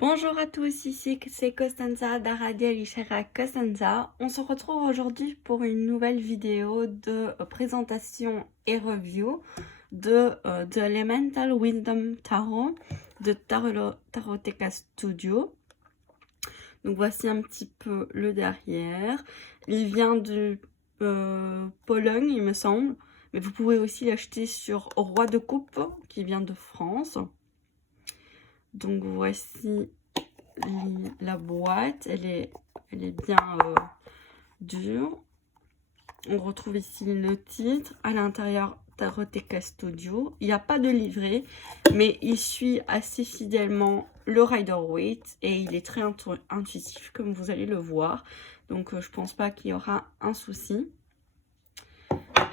Bonjour à tous, ici c'est Costanza d'Aradia Lishera Costanza. On se retrouve aujourd'hui pour une nouvelle vidéo de présentation et review de Elemental Wisdom Tarot de Taroteka Studio. Donc voici un petit peu le derrière. Il vient de Pologne, il me semble, mais vous pouvez aussi l'acheter sur Roi de Coupe qui vient de France. Donc voici la boîte, elle est bien dure. On retrouve ici le titre, à l'intérieur Taroteka Studio. Il n'y a pas de livret, mais il suit assez fidèlement le Rider-Waite et il est très intuitif comme vous allez le voir. Donc je pense pas qu'il y aura un souci.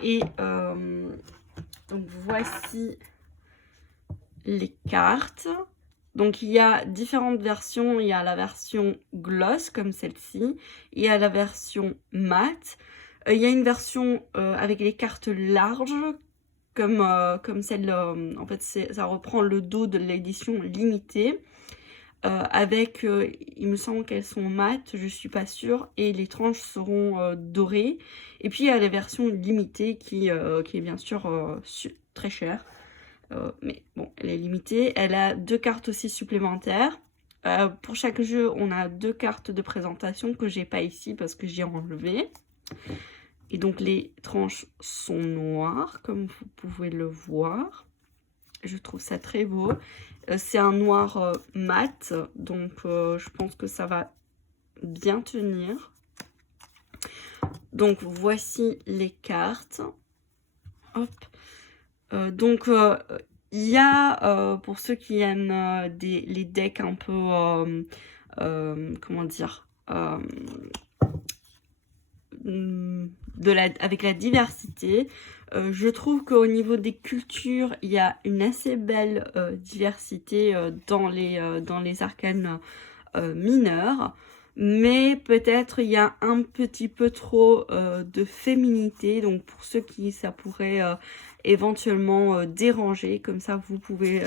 Et donc voici les cartes. Donc il y a différentes versions, il y a la version gloss comme celle-ci, il y a la version mat, il y a une version avec les cartes larges comme celle, en fait ça reprend le dos de l'édition limitée, avec, il me semble qu'elles sont mat, je suis pas sûre, et les tranches seront dorées. Et puis il y a la version limitée qui est bien sûr très chère. Mais bon, elle est limitée. Elle a 2 cartes aussi supplémentaires. Pour chaque jeu, on a 2 cartes de présentation que j'ai pas ici parce que j'ai enlevé. Et donc les tranches sont noires, comme vous pouvez le voir. Je trouve ça très beau. C'est un noir mat, donc je pense que ça va bien tenir. Donc voici les cartes. Hop. Donc il y a, pour ceux qui aiment les decks un peu, comment dire, avec la diversité, je trouve qu'au niveau des cultures, il y a une assez belle diversité dans les arcanes mineurs. Mais peut-être il y a un petit peu trop de féminité, donc pour ceux qui ça pourrait éventuellement déranger, comme ça vous pouvez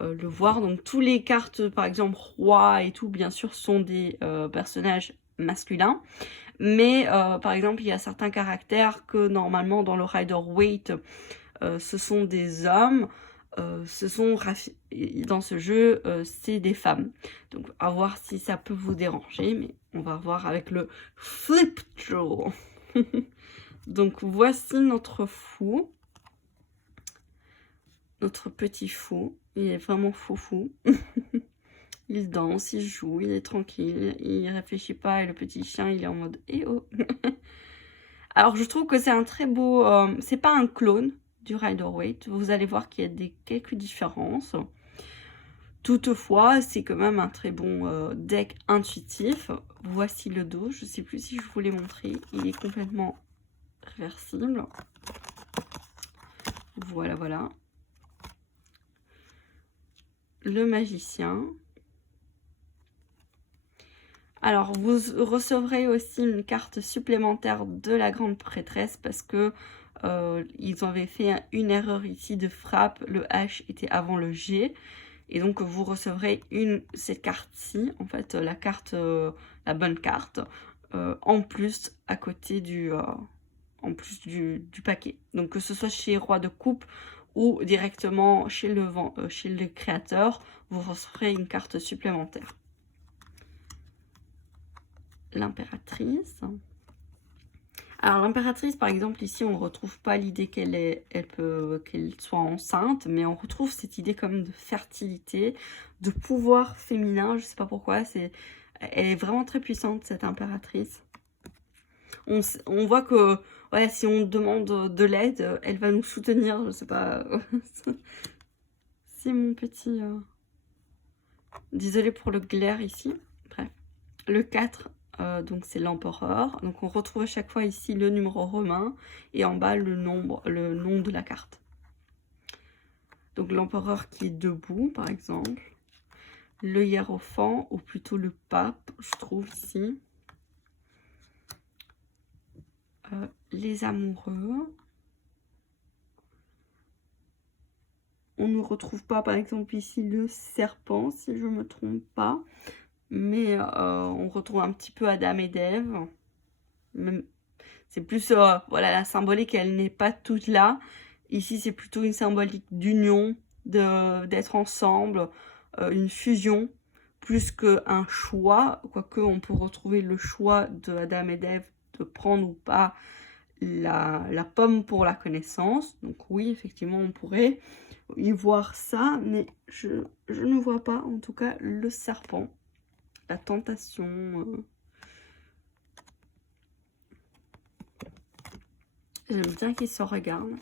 le voir. Donc tous les cartes, par exemple roi et tout, bien sûr sont des personnages masculins, mais par exemple il y a certains caractères que normalement dans le Rider-Waite ce sont des hommes. Dans ce jeu, c'est des femmes. Donc, à voir si ça peut vous déranger, mais on va voir avec le Flip Draw. Donc, voici notre fou. Notre petit fou. Il est vraiment fou. Il danse, il joue, il est tranquille, il réfléchit pas et le petit chien, il est en mode « Eh oh !» Alors, je trouve que c'est un très beau... c'est pas un clone du Rider-Waite. Vous allez voir qu'il y a quelques différences. Toutefois, c'est quand même un très bon deck intuitif. Voici le dos. Je ne sais plus si je vous l'ai montré. Il est complètement réversible. Voilà. Le magicien. Alors, vous recevrez aussi une carte supplémentaire de la grande prêtresse parce que ils avaient fait une erreur ici de frappe. Le H était avant le G. Et donc, vous recevrez cette carte-ci, en fait, la bonne carte, en plus à côté en plus du paquet. Donc, que ce soit chez Roi de Coupe ou directement chez le créateur, vous recevrez une carte supplémentaire. L'impératrice. Alors l'impératrice, par exemple, ici, on ne retrouve pas l'idée qu'elle soit enceinte, mais on retrouve cette idée comme de fertilité, de pouvoir féminin. Je ne sais pas pourquoi, elle est vraiment très puissante, cette impératrice. On voit que voilà, si on demande de l'aide, elle va nous soutenir. Je ne sais pas. C'est mon petit... Désolée pour le glaire ici. Bref. Le 4. Donc c'est l'empereur. Donc on retrouve à chaque fois ici le numéro romain et en bas le nom de la carte. Donc l'empereur qui est debout par exemple. Le hiérophant ou plutôt le pape, je trouve ici. Les amoureux. on ne retrouve pas, par exemple, ici le serpent, si je ne me trompe pas. Mais on retrouve un petit peu Adam et Ève. C'est plus, voilà, la symbolique, elle n'est pas toute là. Ici, c'est plutôt une symbolique d'union, d'être ensemble, une fusion, plus qu'un choix. Quoique, on peut retrouver le choix de Adam et Ève de prendre ou pas la pomme pour la connaissance. Donc oui, effectivement, on pourrait y voir ça, mais je ne vois pas, en tout cas, le serpent, la tentation. J'aime bien qu'ils se regardent.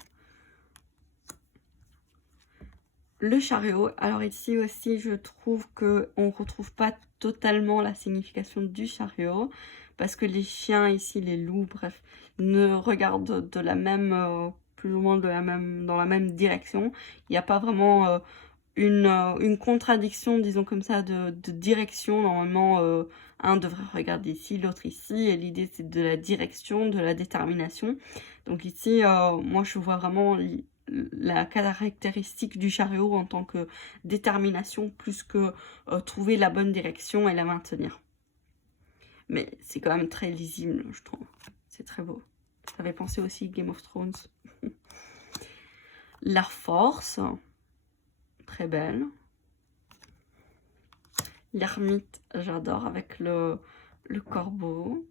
Le chariot, alors ici aussi je trouve qu'on ne retrouve pas totalement la signification du chariot, parce que les chiens ici, les loups, bref, ne regardent de la même, plus ou moins dans la même direction. Il n'y a pas vraiment une contradiction, disons comme ça, de direction. Normalement, un devrait regarder ici, l'autre ici, et l'idée c'est de la direction, de la détermination. Donc ici, moi je vois vraiment la caractéristique du chariot en tant que détermination, plus que trouver la bonne direction et la maintenir. Mais c'est quand même très lisible, je trouve. C'est très beau. Ça fait penser aussi Game of Thrones. La force, très belle. L'ermite, j'adore, avec le corbeau.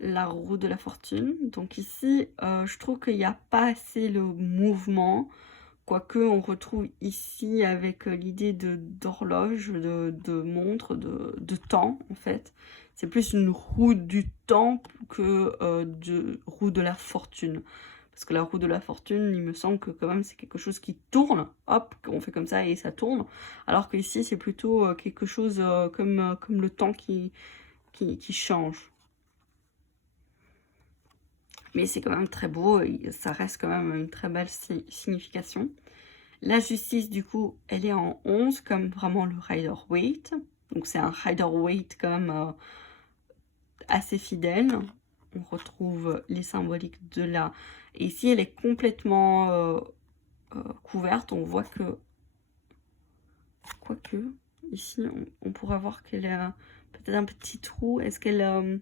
La roue de la fortune. Donc ici, je trouve qu'il n'y a pas assez le mouvement. Quoique, on retrouve ici avec l'idée d'horloge, de montre, de temps, en fait. C'est plus une roue du temps que de roue de la fortune. Parce que la roue de la fortune, il me semble que quand même c'est quelque chose qui tourne. Hop, on fait comme ça et ça tourne. Alors que ici, c'est plutôt quelque chose comme le temps qui change. Mais c'est quand même très beau, et ça reste quand même une très belle signification. La justice, du coup, elle est en 11, comme vraiment le Rider-Waite. Donc c'est un Rider-Waite quand même assez fidèle. On retrouve les symboliques de là. Et ici, elle est complètement couverte. On voit que... Quoique, ici, on pourrait voir qu'elle a peut-être un petit trou. Est-ce qu'elle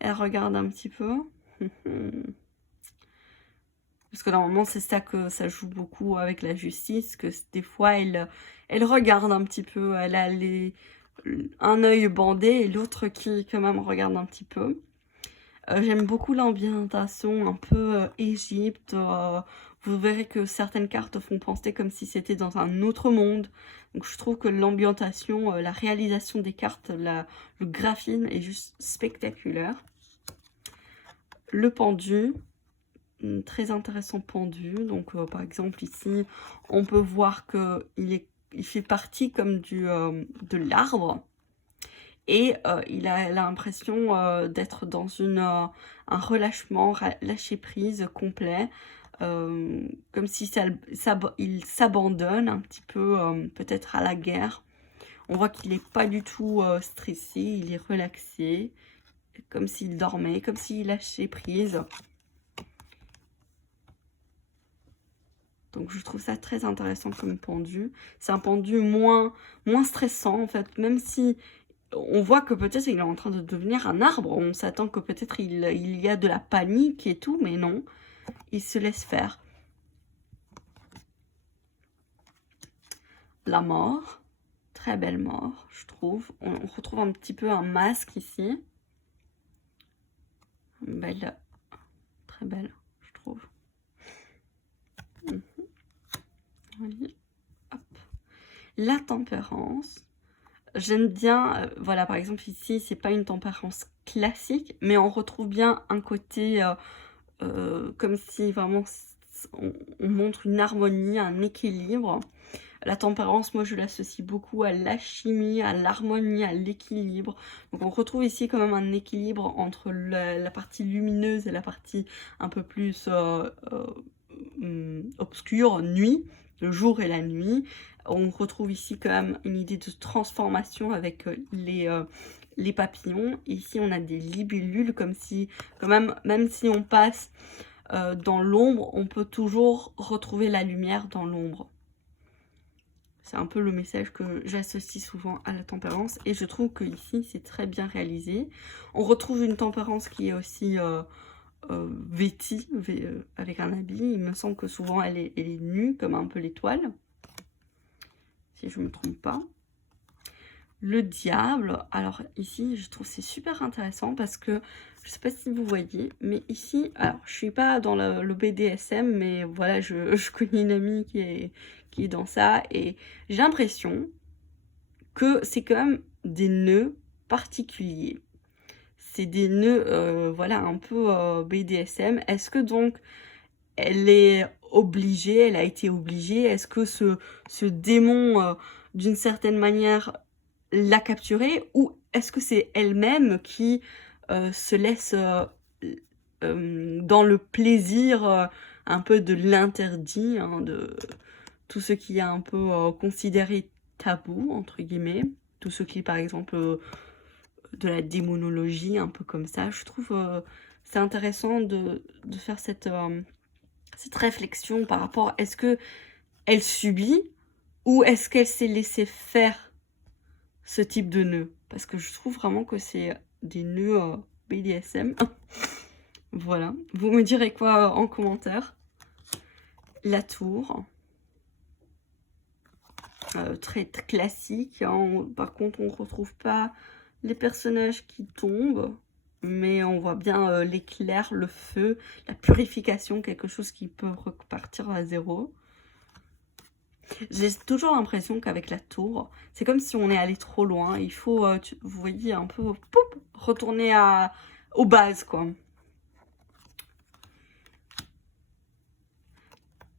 elle regarde un petit peu? Parce que normalement, c'est ça que ça joue beaucoup avec la justice, que des fois, elle regarde un petit peu, elle a un œil bandé et l'autre qui, quand même, regarde un petit peu. J'aime beaucoup l'ambientation un peu Égypte. Vous verrez que certaines cartes font penser comme si c'était dans un autre monde. Donc, je trouve que l'ambientation, la réalisation des cartes, le graphisme est juste spectaculaire. Le pendu. Très intéressant pendu. Donc par exemple ici on peut voir que il fait partie comme de l'arbre et il a l'impression d'être dans un relâchement, lâcher prise complet, comme si il s'abandonne un petit peu peut-être à la guerre. On voit qu'il n'est pas du tout stressé, il est relaxé, comme s'il dormait, comme s'il lâchait prise. Donc je trouve ça très intéressant comme pendu. C'est un pendu moins stressant en fait, même si on voit que peut-être il est en train de devenir un arbre. On s'attend que peut-être il y a de la panique et tout, mais non. Il se laisse faire. La mort. Très belle mort, je trouve. On retrouve un petit peu un masque ici. Belle. Très belle, je trouve. Hop. La tempérance. J'aime bien, voilà, par exemple ici, c'est pas une tempérance classique, mais on retrouve bien un côté comme si vraiment on montre une harmonie, un équilibre. La tempérance, moi je l'associe beaucoup à la chimie, à l'harmonie, à l'équilibre. Donc on retrouve ici quand même un équilibre entre la partie lumineuse et la partie un peu plus obscure, nuit, le jour et la nuit. On retrouve ici quand même une idée de transformation avec les papillons. Ici on a des libellules, comme si, quand même si on passe dans l'ombre, on peut toujours retrouver la lumière dans l'ombre. C'est un peu le message que j'associe souvent à la tempérance. Et je trouve que ici, c'est très bien réalisé. On retrouve une tempérance qui est aussi vêtie, avec un habit. Il me semble que souvent, elle est nue, comme un peu l'étoile. Si je ne me trompe pas. Le diable, alors ici, je trouve c'est super intéressant parce que, je sais pas si vous voyez, mais ici, alors je suis pas dans le BDSM, mais voilà, je connais une amie qui est dans ça, et j'ai l'impression que c'est quand même des nœuds particuliers. C'est des nœuds, voilà, un peu BDSM. Est-ce que donc, elle est obligée, elle a été obligée? Est-ce que ce démon, d'une certaine manière, l'a capturée, ou est-ce que c'est elle-même qui se laisse dans le plaisir un peu de l'interdit, hein, de tout ce qui est un peu considéré tabou, entre guillemets, tout ce qui est par exemple de la démonologie, un peu comme ça. Je trouve c'est intéressant de faire cette réflexion par rapport, est-ce que elle subit ou est-ce qu'elle s'est laissée faire ce type de nœud, parce que je trouve vraiment que c'est des nœuds BDSM. Voilà, vous me direz quoi en commentaire. La tour, très classique, hein. Par contre on retrouve pas les personnages qui tombent, mais on voit bien l'éclair, le feu, la purification, quelque chose qui peut repartir à zéro. J'ai toujours l'impression qu'avec la tour, c'est comme si on est allé trop loin. Il faut, vous voyez, un peu poup, retourner aux bases, quoi.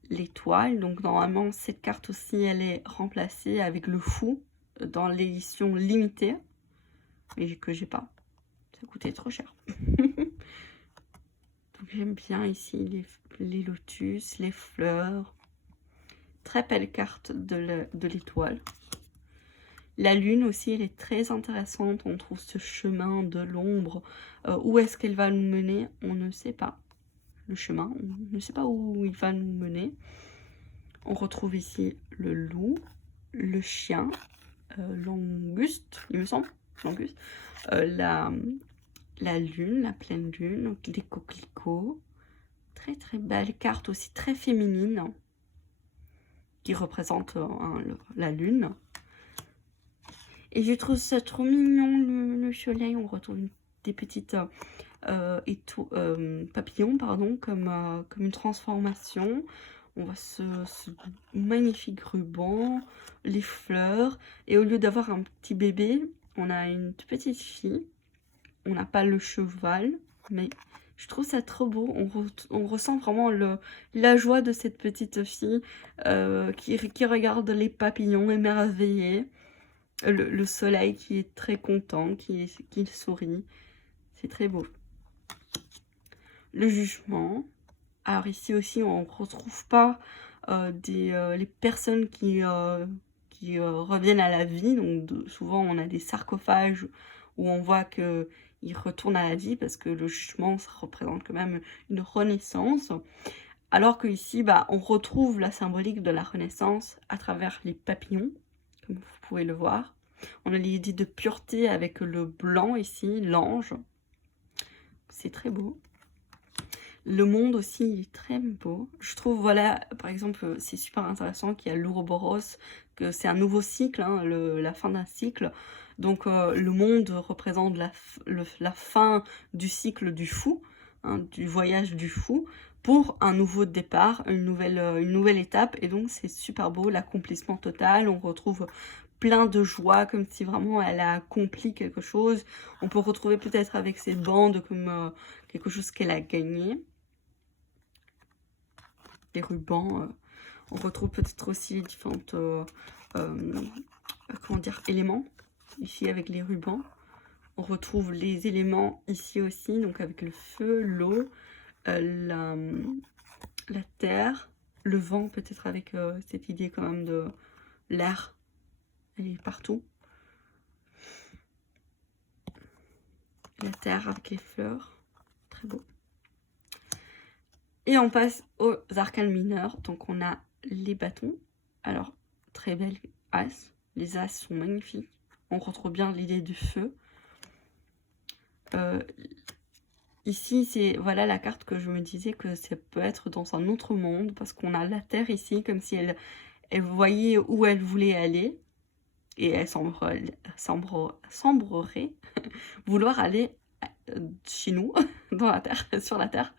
L'étoile, donc normalement, cette carte aussi, elle est remplacée avec le fou dans l'édition limitée, mais que j'ai pas. Ça coûtait trop cher. Donc j'aime bien ici les lotus, les fleurs. Très belle carte de l'étoile. La lune aussi, elle est très intéressante. On trouve ce chemin de l'ombre. Où est-ce qu'elle va nous mener? On ne sait pas. Le chemin, on ne sait pas où il va nous mener. On retrouve ici le loup, le chien, l'anguste, il me semble. L'anguste. La lune, la pleine lune, donc les coquelicots. Très très belle carte aussi, très féminine, qui représente la lune. Et je trouve ça trop mignon, le soleil. On retrouve des petites papillons, pardon, comme une transformation. On voit ce magnifique ruban, les fleurs. Et au lieu d'avoir un petit bébé, on a une petite fille. On n'a pas le cheval, mais je trouve ça trop beau. On ressent vraiment la joie de cette petite fille qui regarde les papillons émerveillés. Le soleil qui est très content, qui sourit. C'est très beau. Le jugement. Alors ici aussi, on ne retrouve pas les personnes qui reviennent à la vie. Donc souvent, on a des sarcophages où on voit qu'ils retournent à la vie, parce que le jugement, ça représente quand même une renaissance. Alors que ici, bah, on retrouve la symbolique de la renaissance à travers les papillons, comme vous pouvez le voir. On a l'idée de pureté avec le blanc ici, l'ange. C'est très beau. Le monde aussi est très beau. Je trouve, voilà, par exemple, c'est super intéressant qu'il y a l'Ouroboros, que c'est un nouveau cycle, hein, la fin d'un cycle. Donc le monde représente la fin du cycle du fou, hein, du voyage du fou, pour un nouveau départ, une nouvelle étape. Et donc c'est super beau, l'accomplissement total. On retrouve plein de joie, comme si vraiment elle a accompli quelque chose. On peut retrouver peut-être avec ses bandes comme quelque chose qu'elle a gagné. Les rubans, on retrouve peut-être aussi les différentes comment dire, éléments ici avec les rubans. On retrouve les éléments ici aussi, donc avec le feu, l'eau, la terre, le vent, peut-être avec cette idée quand même de l'air. Elle est partout. La terre avec les fleurs, très beau. Et on passe aux arcanes mineurs. Donc on a les bâtons. Alors, très belle as. Les as sont magnifiques. On retrouve bien l'idée du feu. Ici, c'est voilà la carte que je me disais que ça peut être dans un autre monde. Parce qu'on a la Terre ici, comme si elle voyait où elle voulait aller. Et elle semblerait vouloir aller chez nous, dans la Terre, sur la Terre.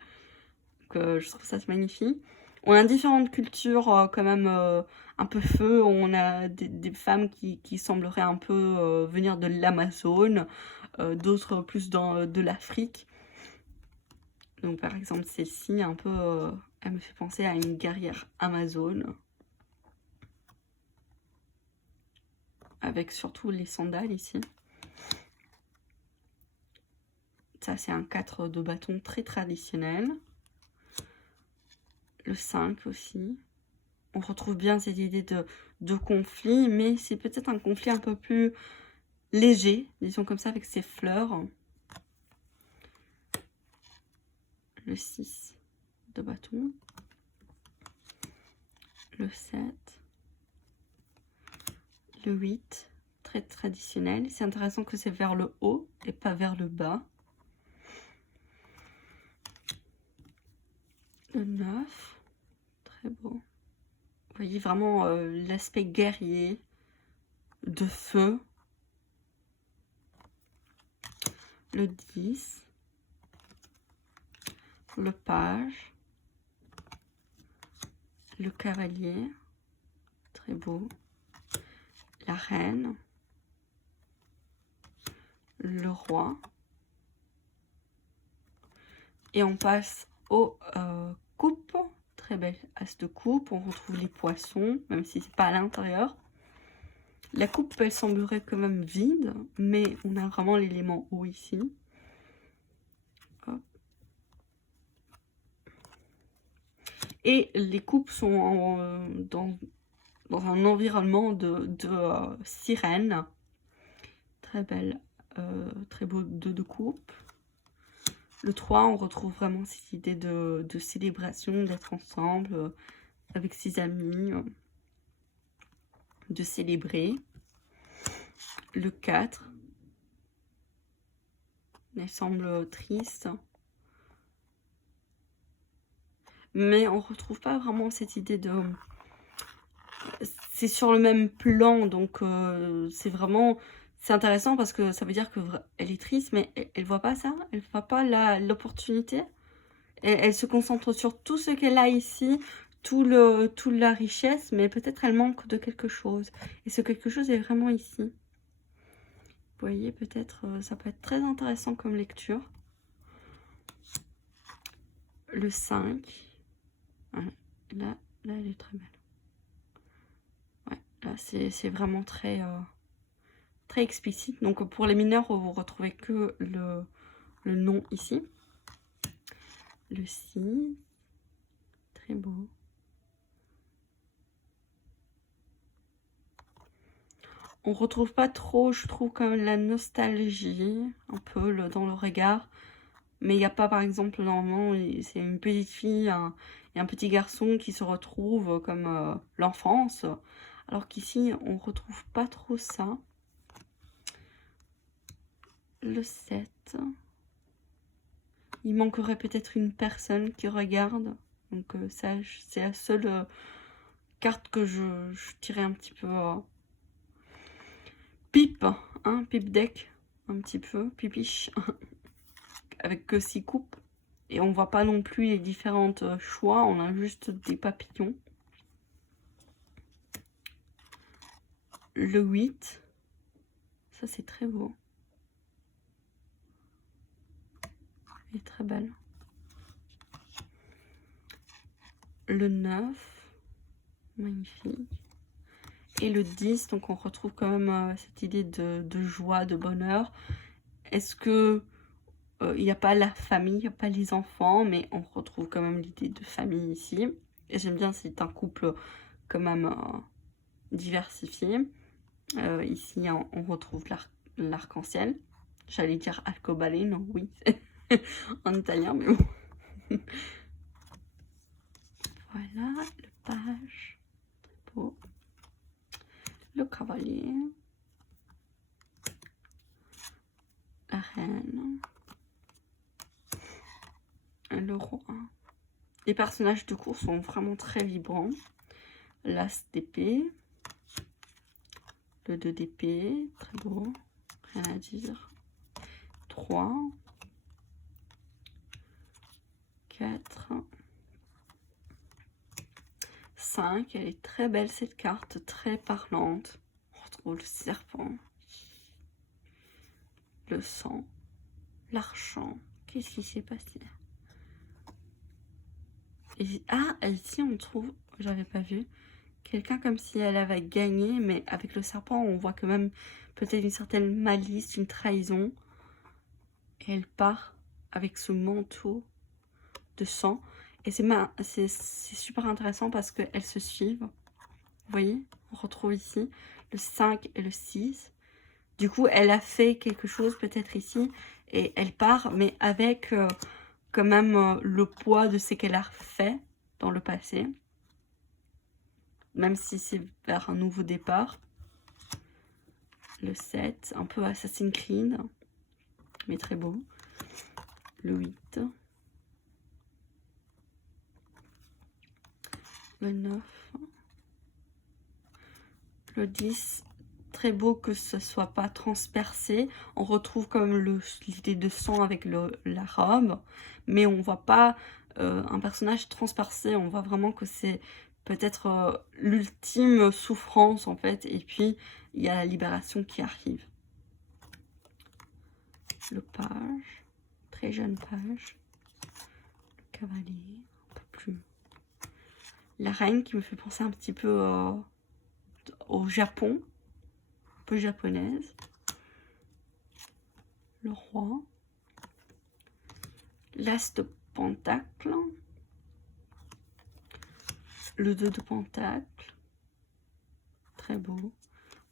Donc, je trouve ça magnifique. On a différentes cultures quand même un peu feu. On a des femmes qui sembleraient un peu venir de l'Amazone, d'autres plus de l'Afrique. Donc par exemple celle-ci, un peu, elle me fait penser à une guerrière amazone. Avec surtout les sandales ici. Ça c'est un 4 de bâton très traditionnel. Le 5 aussi. On retrouve bien cette idée de conflit, mais c'est peut-être un conflit un peu plus léger, disons comme ça, avec ses fleurs. Le 6 de bâton. Le 7. Le 8, très traditionnel. C'est intéressant que c'est vers le haut et pas vers le bas. Le 9, très beau. Vous voyez vraiment l'aspect guerrier, de feu. Le 10, le page, le cavalier, très beau. La reine, le roi. Et on passe aux coupes. Très belle as de coupe. On retrouve les poissons, même si c'est pas à l'intérieur. La coupe, elle semblerait quand même vide, mais on a vraiment l'élément eau ici. Hop. Et les coupes sont dans un environnement de sirène. Très belle, très beau 2 de coupe. Le 3, on retrouve vraiment cette idée de célébration, d'être ensemble avec ses amis, de célébrer. Le 4, elle semble triste. Mais on retrouve pas vraiment cette idée de... C'est sur le même plan, donc c'est vraiment... C'est intéressant parce que ça veut dire qu'elle est triste, mais elle voit pas ça, elle voit pas l'opportunité. Elle se concentre sur tout ce qu'elle a ici, toute la richesse, mais peut-être elle manque de quelque chose. Et ce quelque chose est vraiment ici. Vous voyez, peut-être ça peut être très intéressant comme lecture. Le 5. Ouais, là, elle est très belle. Ouais, là, c'est vraiment très explicite. Donc pour les mineurs, vous retrouvez que le nom ici. Le 6, très beau. On retrouve pas trop, je trouve, comme la nostalgie, un peu dans le regard. Mais il n'y a pas, par exemple, normalement, c'est une petite fille et un petit garçon qui se retrouvent comme l'enfance. Alors qu'ici, on retrouve pas trop ça. Le 7. Il manquerait peut-être une personne qui regarde. Donc ça, c'est la seule carte que je tirais un petit peu... pipe, hein, pipe deck, un petit peu, pipiche. Avec que 6 coupes. Et on voit pas non plus les différentes choix, on a juste des papillons. Le 8. Ça, c'est très beau. Elle est très belle. Le 9. Magnifique. Et le 10, donc on retrouve quand même cette idée de joie, de bonheur. Est-ce que il n'y a pas la famille, il n'y a pas les enfants, mais on retrouve quand même l'idée de famille ici. Et j'aime bien, c'est un couple quand même diversifié. Ici, on retrouve l'arc-en-ciel. J'allais dire arcobaleno, oui, en italien, mais bon. Voilà, le page, très beau. Le cavalier. La reine. Le roi. Les personnages de cours sont vraiment très vibrants. L'as d'épée. Le 2 d'épée, très beau. Rien à dire. 3. 4. 5. Elle est très belle cette carte, très parlante. On retrouve le serpent. Le sang. L'argent. Qu'est-ce qui s'est passé? Et, ah, ici on trouve, j'avais pas vu, quelqu'un comme si elle avait gagné, mais avec le serpent on voit quand même peut-être une certaine malice, une trahison. Et elle part avec ce manteau de sang. Et c'est super intéressant parce qu'elles se suivent. Vous voyez, on retrouve ici le 5 et le 6. Du coup, elle a fait quelque chose peut-être ici et elle part, mais avec quand même le poids de ce qu'elle a fait dans le passé. Même si c'est vers un nouveau départ. Le 7, un peu Assassin's Creed, mais très beau. Le 8. Le 9. Le 10. Très beau que ce soit pas transpercé. On retrouve comme l'idée de sang avec la robe. Mais on voit pas un personnage transpercé. On voit vraiment que c'est peut-être l'ultime souffrance en fait. Et puis il y a la libération qui arrive. Le page. Très jeune page. Le cavalier. Un peu plus. La reine qui me fait penser un petit peu au Japon. Un peu japonaise. Le roi. L'as de pentacle. Le 2 de pentacle. Très beau.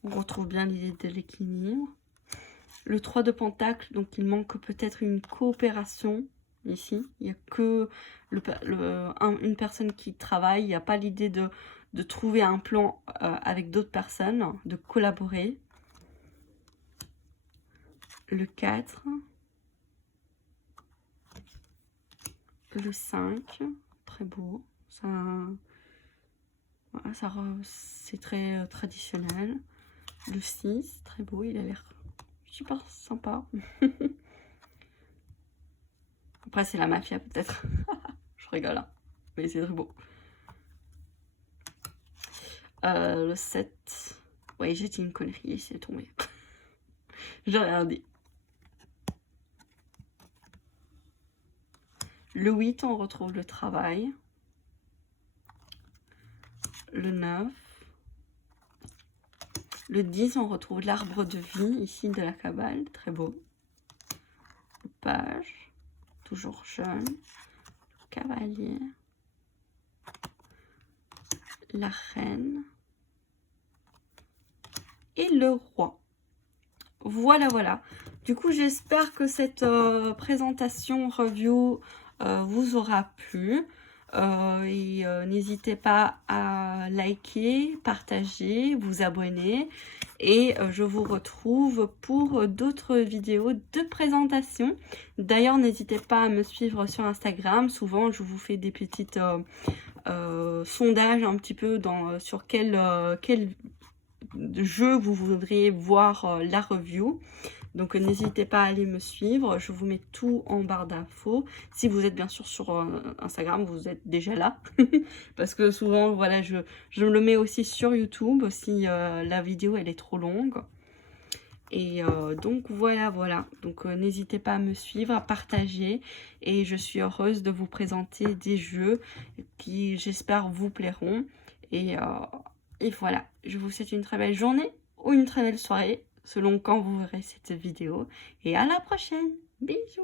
On retrouve bien l'idée de l'équilibre. Le 3 de pentacle, donc il manque peut-être une coopération ici. Il n'y a que une personne qui travaille. Il n'y a pas l'idée de trouver un plan avec d'autres personnes, de collaborer. Le 4. Le 5. Très beau. Ça, voilà, c'est très traditionnel. Le 6. Très beau. Il a l'air super sympa. Après, c'est la mafia, peut-être. Je rigole, hein. Mais c'est très beau. Le 7. Ouais, j'ai dit une connerie et c'est tombé. J'ai rien dit. Le 8, on retrouve le travail. Le 9. Le 10, on retrouve l'arbre de vie, ici, de la cabale. Très beau. Le page. Toujours jeune. Le cavalier. La reine. Et le roi. Voilà, voilà. Du coup, j'espère que cette présentation review vous aura plu. N'hésitez pas à liker, partager, vous abonner. Et je vous retrouve pour d'autres vidéos de présentation. D'ailleurs, n'hésitez pas à me suivre sur Instagram. Souvent, je vous fais des petites sondages un petit peu sur quel jeu vous voudriez voir la review. Donc n'hésitez pas à aller me suivre, je vous mets tout en barre d'infos. Si vous êtes bien sûr sur Instagram, vous êtes déjà là. Parce que souvent, voilà, je me le mets aussi sur YouTube si la vidéo elle est trop longue. Et donc voilà, voilà. Donc n'hésitez pas à me suivre, à partager. Et je suis heureuse de vous présenter des jeux qui, j'espère, vous plairont. Et voilà, je vous souhaite une très belle journée ou une très belle soirée, selon quand vous verrez cette vidéo. Et à la prochaine. Bisous.